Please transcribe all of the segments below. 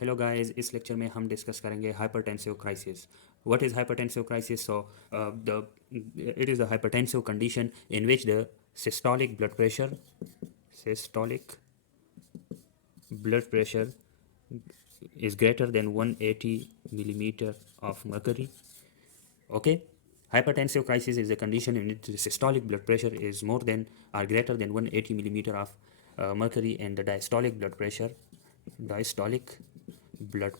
Hello guys, इस lecture में हम डिस्कस करेंगे hypertensive crisis. What is hypertensive crisis? So the it is a hypertensive condition in which the systolic blood pressure systolic blood pressure is greater than 180 millimeter of mercury. Okay, hypertensive crisis is a condition in which the systolic blood pressure is more than or greater than 180 millimeter of mercury, and the diastolic blood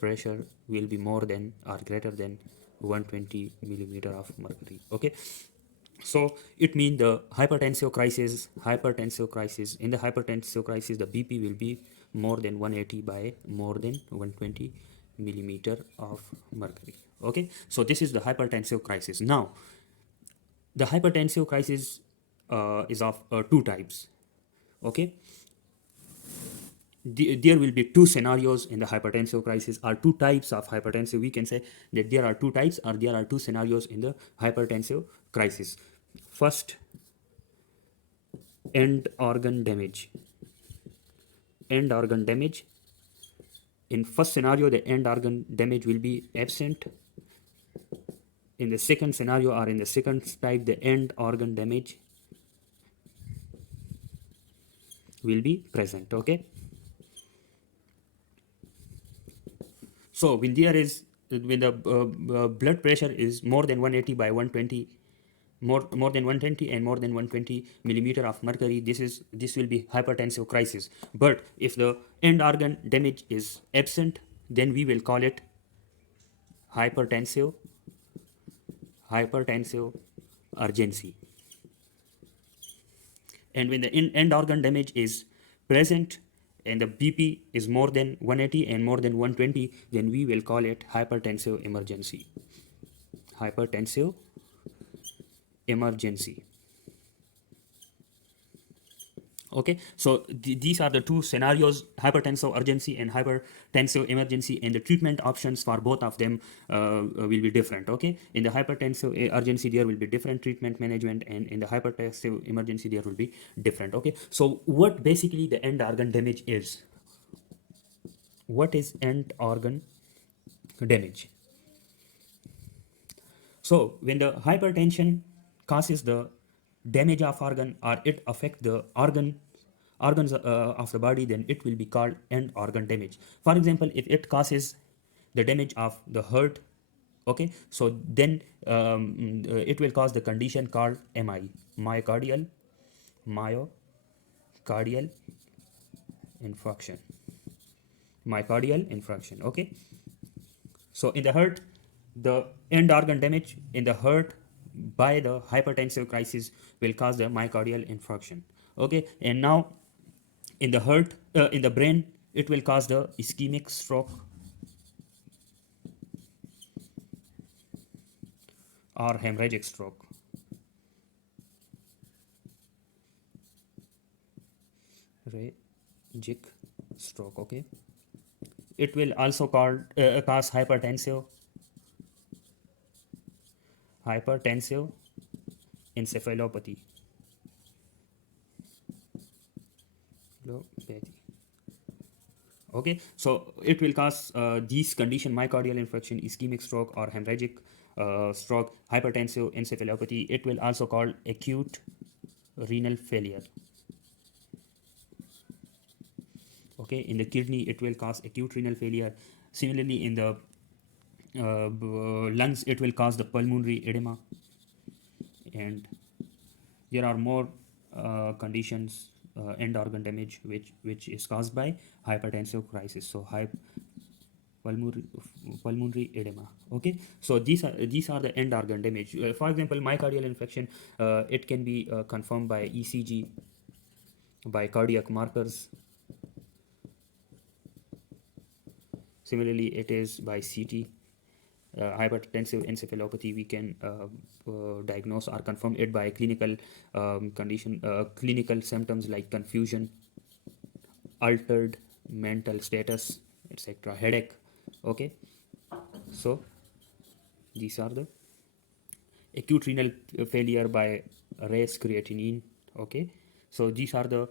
pressure will be more than or greater than 120 millimeter of mercury. Okay, so it means the hypertensive crisis in the hypertensive crisis, the bp will be more than 180 by more than 120 millimeter of mercury. Okay, so this is the hypertensive crisis. Now the hypertensive crisis is of two types. Okay, there will be two scenarios in the hypertensive crisis, or two types of hypertensive. We can say that there are two types, or there are two scenarios in the hypertensive crisis. First, end organ damage. In first scenario, the end organ damage will be absent. In the second scenario, or in the second type, the end organ damage will be present. Okay, so when the blood pressure is more than 180 by 120, more than 120 and more than 120 millimeter of mercury, this will be hypertensive crisis. But if the end organ damage is absent, then we will call it hypertensive urgency. And when the end organ damage is present and the bp is more than 180 and more than 120, then we will call it hypertensive emergency. Okay, so these are the two scenarios: hypertensive urgency and hypertensive emergency, and the treatment options for both of them will be different. Okay, in the hypertensive urgency there will be different treatment management, and in the hypertensive emergency there will be different. Okay, so what basically the end organ damage is? What is end organ damage? So when the hypertension causes the damage of organ, or it affect the organs of the body, then it will be called end organ damage. For example, if it causes the damage of the heart, okay, so then it will cause the condition called myocardial infarction. Okay, so in the heart, the end organ damage in the heart by the hypertensive crisis will cause the myocardial infarction. Okay, and now in the heart, in the brain, it will cause the ischemic stroke or hemorrhagic stroke. Okay, it will also cause hypertensive encephalopathy. Okay, so it will cause these condition: myocardial infarction, ischemic stroke or hemorrhagic stroke, hypertensive encephalopathy. It will also call acute renal failure. Okay, in the kidney it will cause acute renal failure. Similarly, in the lungs it will cause the pulmonary edema, and there are more conditions, end organ damage, which is caused by hypertensive crisis. So pulmonary edema. Okay, so these are the end organ damage. For example, myocardial infarction, it can be confirmed by ECG, by cardiac markers. Similarly, it is by CT. Hypertensive encephalopathy, we can diagnose or confirm it by clinical clinical symptoms like confusion, altered mental status, etc., headache. Okay, so these are the acute renal failure by race creatinine. Okay, so these are the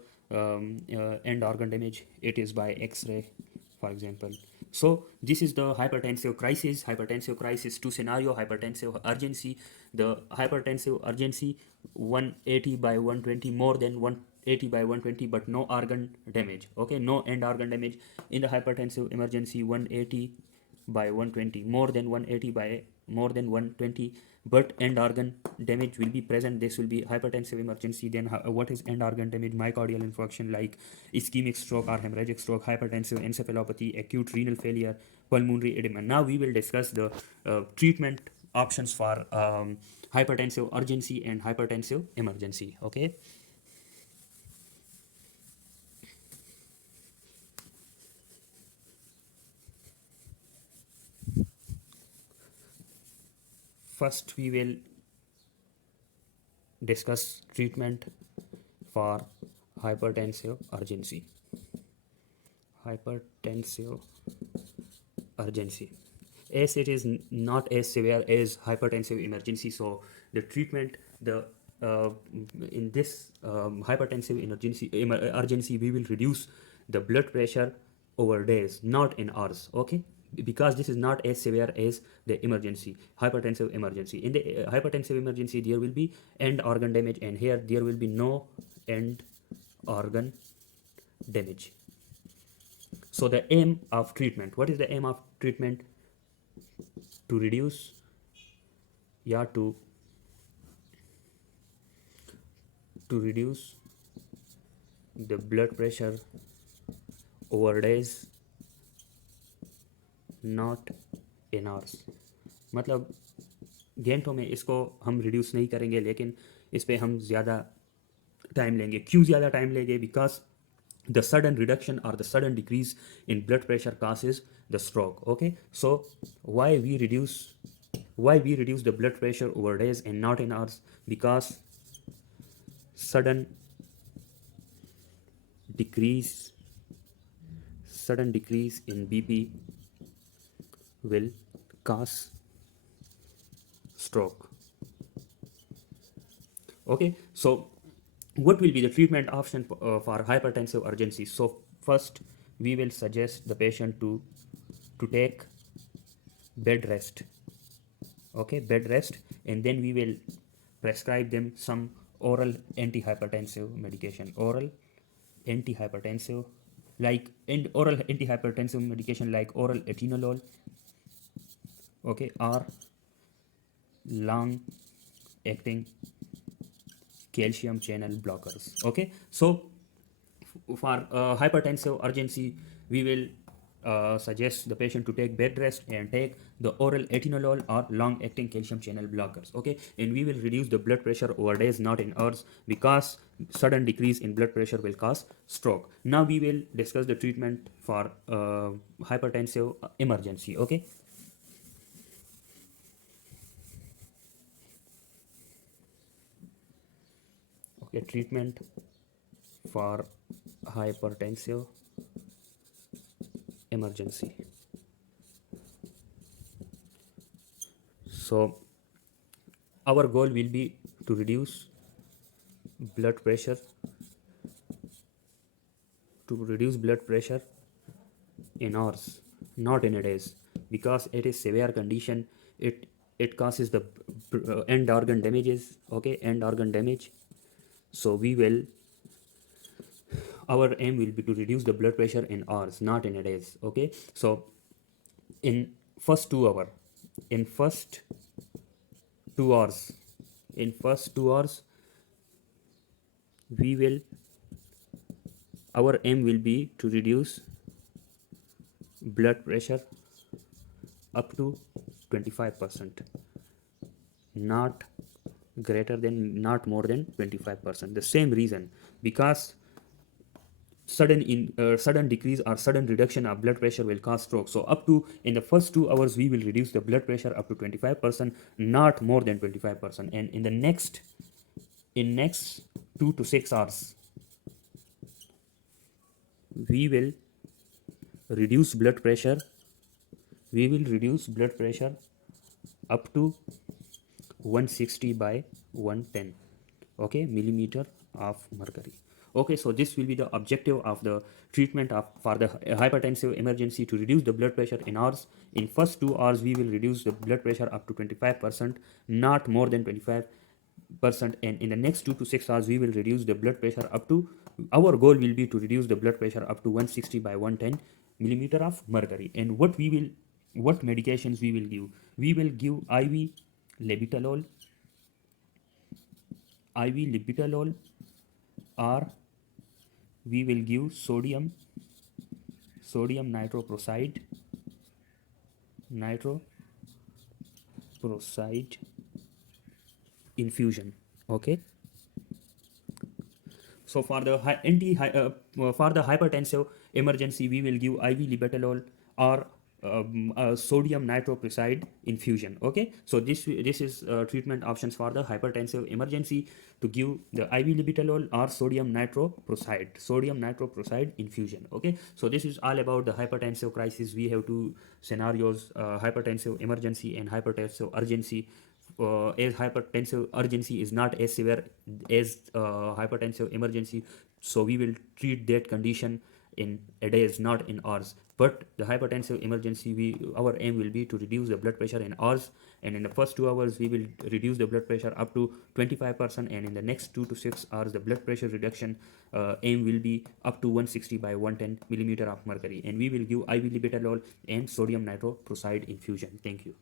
end organ damage. It is by X-ray, for example. So this is the hypertensive crisis. Hypertensive crisis two scenario: hypertensive urgency. The hypertensive urgency 180 by 120, more than 180 by 120, but no organ damage. Okay, no end organ damage. In the hypertensive emergency 180 by 120, more than 180 by more than 120, but end organ damage will be present. This will be hypertensive emergency. Then what is end organ damage? Myocardial infarction like ischemic stroke or hemorrhagic stroke, hypertensive encephalopathy, acute renal failure, pulmonary edema. Now we will discuss the treatment options for hypertensive urgency and hypertensive emergency. Okay. First we will discuss treatment for hypertensive urgency. Hypertensive urgency, as it is not as severe as hypertensive emergency, so the treatment, the in this hypertensive urgency we will reduce the blood pressure over days, not in hours. Okay, because this is not as severe as the emergency, hypertensive emergency. In the hypertensive emergency there will be end organ damage, and here there will be no end organ damage. So the aim of treatment, what is the aim of treatment? To reduce, yeah, to reduce the blood pressure over days, not in hours. मतलब घंटों में इसको हम reduce नहीं करेंगे, लेकिन इस पे हम ज़्यादा टाइम लेंगे. क्यों ज़्यादा टाइम लेंगे? Because the sudden reduction or the sudden decrease in blood pressure causes the stroke. Okay, so why we reduce the blood pressure over days and not in hours? Because sudden decrease in BP will cause stroke. Okay, so what will be the treatment option for hypertensive urgency? So first we will suggest the patient to take bed rest. Okay, bed rest, and then we will prescribe them some oral antihypertensive medication. Oral antihypertensive like medication like oral atenolol, okay, or long acting calcium channel blockers. Okay, so for hypertensive urgency we will suggest the patient to take bed rest and take the oral atenolol or long acting calcium channel blockers. Okay, and we will reduce the blood pressure over days, not in hours, because sudden decrease in blood pressure will cause stroke. Now we will discuss the treatment for hypertensive emergency. Okay, treatment for hypertensive emergency. So our goal will be to reduce blood pressure in hours, not in days, because it is severe condition. It causes the end organ damages. Okay, end organ damage. So our aim will be to reduce the blood pressure in hours, not in days. Okay, so in first 2 hours, we will our aim will be to reduce blood pressure up to 25%, not more than 25%. The same reason, because sudden decrease or sudden reduction of blood pressure will cause stroke. So up to in the first 2 hours we will reduce the blood pressure up to 25%, not more than 25%. And in the next 2 to 6 hours we will reduce blood pressure up to 160 by 110, okay, millimeter of mercury. Okay, so this will be the objective of the treatment of for the hypertensive emergency to reduce the blood pressure in hours. In first 2 hours, we will reduce the blood pressure up to 25%, not more than 25%, and in the next 2 to 6 hours, we will reduce the blood pressure up to. Our goal will be to reduce the blood pressure up to 160 by 110 millimeter of mercury. And what medications we will give? We will give labetalol, IV lipitalol, or we will give sodium nitroprusside infusion. Okay, so for the for the hypertensive emergency, we will give IV lipitalol or sodium nitroprusside infusion. Okay, so this is treatment options for the hypertensive emergency, to give the IV lipitalol or sodium nitroprusside infusion. Okay, so this is all about the hypertensive crisis. We have two scenarios: hypertensive emergency and hypertensive urgency. As hypertensive urgency is not as severe as hypertensive emergency, so we will treat that condition in a days, not in hours. But the hypertensive emergency, our aim will be to reduce the blood pressure in hours, and in the first 2 hours we will reduce the blood pressure up to 25%, and in the next 2 to 6 hours the blood pressure reduction aim will be up to 160 by 110 millimeter of mercury, and we will give IV lipitalol and sodium nitroprusside infusion. Thank you.